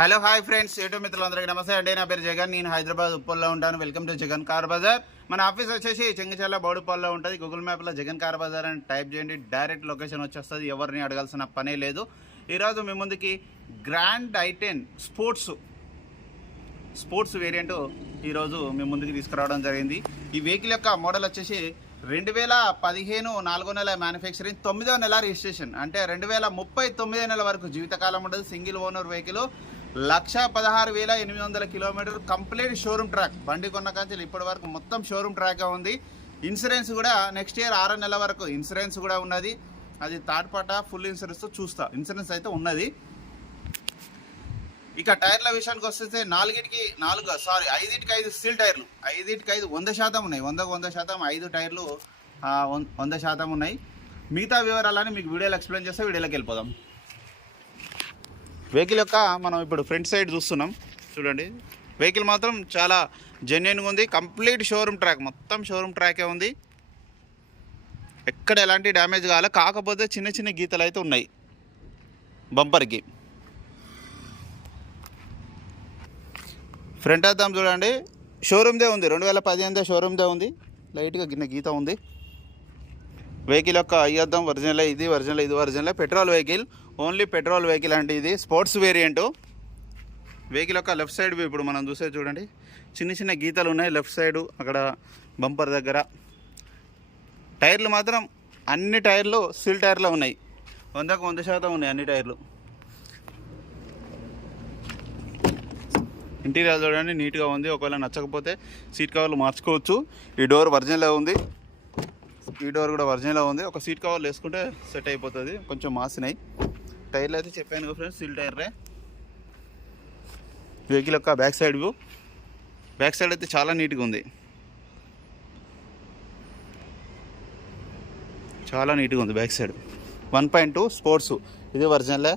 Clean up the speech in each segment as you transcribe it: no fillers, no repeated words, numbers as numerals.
Hello hi friends, YouTube మిత్రులందరికీ నమస్తే అండి. నా పేరు జగన్. నేను హైదరాబాద్ ఉప్పల్లో ఉంటాను. Welcome to Jagan car bazaar. మన ఆఫీస్ వచ్చేసి చెంగిచెర్ల బౌడుపల్లో ఉంటుంది. గూగుల్ మ్యాప్లో జగన్ కార్ బజార్ అని టైప్ చేయండి, డైరెక్ట్ లొకేషన్ వచ్చేస్తుంది. ఎవరిని అడగాల్సిన పనే లేదు. ఈరోజు మీ ముందుకి గ్రాండ్ i10 స్పోర్ట్స్ వేరియంట్ ఈరోజు మీ ముందుకి తీసుకురావడం జరిగింది. ఈ వెహికల్ యొక్క మోడల్ వచ్చేసి 2015 4వ నెల మ్యానుఫ్యాక్చరింగ్, 9వ నెల రిజిస్ట్రేషన్. అంటే 2030 9వ నెల వరకు జీవితకాలం ఉంటుంది. Single owner vehicle, 1,16,800 kilometre, complete showroom track. బండి కొన్న కాంచెలు ఇప్పటి వరకు మొత్తం షోరూమ్ ట్రాక్గా ఉంది. ఇన్సూరెన్స్ కూడా నెక్స్ట్ ఇయర్ 6 నెలల వరకు ఇన్సూరెన్స్ కూడా ఉన్నది. అది థర్డ్ పార్ట్ ఫుల్ ఇన్సూరెన్స్తో చూస్తా. ఇన్సూరెన్స్ అయితే ఉన్నది. ఇక టైర్ల విషయానికి వస్తే 5కి 5 స్టీల్ టైర్లు, 5కి 5 100% ఉన్నాయి. 100% 5 టైర్లు 100% ఉన్నాయి. మిగతా వివరాలని మీకు వీడియోలో ఎక్స్ప్లెయిన్ చేస్తే వీడియోలోకి వెళ్ళిపోదాం. వెహికల్ యొక్క మనం ఇప్పుడు ఫ్రంట్ సైడ్ చూస్తున్నాం. చూడండి, వెహికల్ మాత్రం చాలా జెన్యున్గా ఉంది. కంప్లీట్ షోరూమ్ ట్రాక్, మొత్తం షోరూమ్ ట్రాకే ఉంది. ఎక్కడ ఎలాంటి డ్యామేజ్ కావాలి, కాకపోతే చిన్న చిన్న గీతలు అయితే ఉన్నాయి బంపర్కి. ఫ్రంట్ అద్దం చూడండి, షోరూమ్దే ఉంది. 2015 షోరూమ్దే ఉంది. లైట్గా గిన్న గీత ఉంది. వెహికల్ యొక్క ఐ అద్దం ఒరిజినలే, ఇది ఒరిజినలే. Petrol vehicle, only petrol vehicle అంటే ఇది స్పోర్ట్స్ వేరియంట్. వెహికల్ యొక్క లెఫ్ట్ సైడ్ ఇప్పుడు మనం చూసే చూడండి, చిన్న చిన్న గీతలు ఉన్నాయి లెఫ్ట్ సైడు, అక్కడ బంపర్ దగ్గర. టైర్లు మాత్రం అన్ని టైర్లు స్టీల్ టైర్లో ఉన్నాయి. 100కు 100% ఉన్నాయి అన్ని టైర్లు. ఇంటీరియర్ చూడండి, నీట్గా ఉంది. ఒకవేళ నచ్చకపోతే సీట్ కవర్లు మార్చుకోవచ్చు. ఈ డోర్ ఒరిజినలే ఉంది, ఈ డోర్ కూడా ఒరిజినలే ఉంది. ఒక సీట్ కవర్లు వేసుకుంటే సెట్ అయిపోతుంది. కొంచెం మాసినాయి టైర్లు అయితే, చెప్పాను కదా ఫ్రెండ్స్, స్టీల్ టైర్లే. వెహికల్ యొక్క back side view, back side అయితే చాలా నీట్గా ఉంది, చాలా నీట్గా ఉంది బ్యాక్ సైడ్. 1.2 స్పోర్ట్స్, ఇది ఒరిజినలే,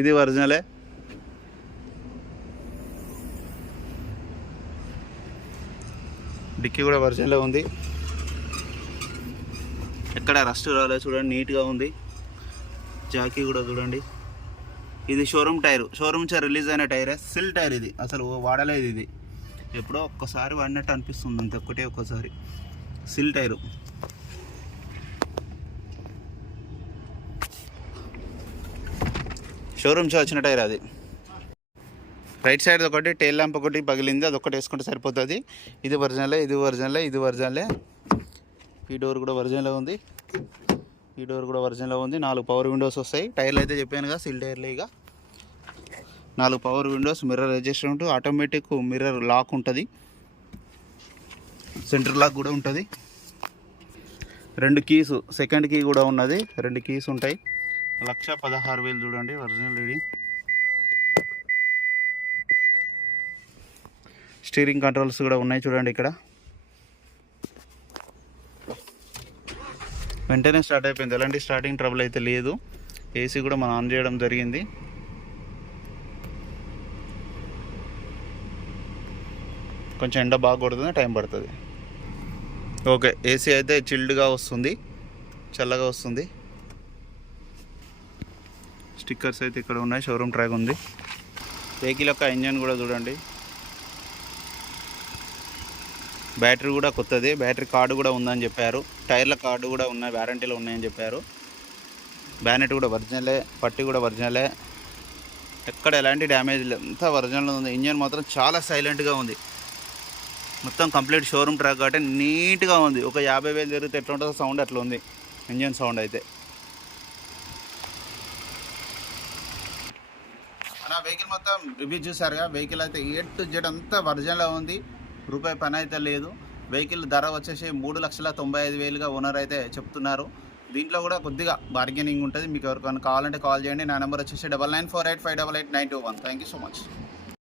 ఇది ఒరిజినలే. డిక్కీ కూడా ఒరిజినలే ఉంది. ఎక్కడ రస్ట్ రాలేదు చూడండి, నీట్గా ఉంది. జాకీ కూడా చూడండి. ఇది షోరూమ్ టైరు, షోరూమ్ నుంచి రిలీజ్ అయిన టైరే. సిల్ టైర్ ఇది, అసలు వాడలేదు. ఇది ఎప్పుడో ఒక్కసారి వాడినట్టు అనిపిస్తుంది అంతే, ఒక్కసారి. సిల్ టైరు. షోరూమ్ నుంచి వచ్చిన టైర్ అది. రైట్ సైడ్ ఒకటి టైల్ ల్యాంప్ ఒకటి పగిలింది, అదొకటి వేసుకుంటే సరిపోతుంది. ఇది ఒరిజినలే, ఇది ఒరిజినలే. ఈ డోర్ కూడా ఒరిజినలే ఉంది, ఈ డోర్ కూడా ఒరిజినలే ఉంది. 4 పవర్ విండోస్ వస్తాయి. టైర్లు అయితే చెప్పాను కదా, సిల్ టైర్లే. ఇక 4 power windows, mirror adjustment, automatic mirror lock ఉంటుంది, సెంటర్ లాక్ కూడా ఉంటుంది. 2 కీస్, సెకండ్ కీ కూడా ఉన్నది. 2 కీస్ ఉంటాయి. 1,16,000 చూడండి, ఒరిజినల్ రీడింగ్. స్టీరింగ్ కంట్రోల్స్ కూడా ఉన్నాయి చూడండి. ఇక్కడ వెంటనే స్టార్ట్ అయిపోయింది, ఎలాంటి స్టార్టింగ్ ట్రబుల్ అయితే లేదు. ఏసీ కూడా మనం ఆన్ చేయడం జరిగింది. కొంచెం ఎండ బాగా కొడుతుంది, టైం పడుతుంది. ఓకే, ఏసీ అయితే చిల్డ్గా వస్తుంది, చల్లగా వస్తుంది. స్టిక్కర్స్ అయితే ఇక్కడ ఉన్నాయి, షోరూమ్ ట్రాక్ ఉంది. వెహికల్ యొక్క ఇంజన్ కూడా చూడండి. బ్యాటరీ కూడా కొత్తది, బ్యాటరీ కార్డు కూడా ఉందని చెప్పారు. టైర్ల కార్డు కూడా ఉన్నాయి, వారంటీలో ఉన్నాయని చెప్పారు. బ్యానెట్ కూడా ఒరిజినలే, పట్టి కూడా ఒరిజినలే. ఎక్కడ ఎలాంటి డ్యామేజ్ లేదు, అంతా ఒరిజినల్ ఉంది. ఇంజన్ మాత్రం చాలా సైలెంట్గా ఉంది. మొత్తం కంప్లీట్ షోరూమ్ ట్రాక్ కాబట్టి నీట్గా ఉంది. ఒక 50,000 తిరిగితే ఎట్లా ఉంటుందో సౌండ్ అట్లా ఉంది ఇంజన్ సౌండ్ అయితే. నా వెహికల్ మొత్తం రివ్యూ చూసారుగా. వెహికల్ అయితే A to Z అంతా ఒరిజినల్గా ఉంది, రూపాయి పని అయితే లేదు. వెహికల్ ధర వచ్చేసి 3,95,000గా ఓనర్ అయితే చెప్తున్నారు. దీంట్లో కూడా కొద్దిగా బార్గెనింగ్ ఉంటుంది. మీకు ఎవరికైనా కావాలంటే కాల్ చేయండి. నా నెంబర్ వచ్చేసి 9948588921. Thank you so much.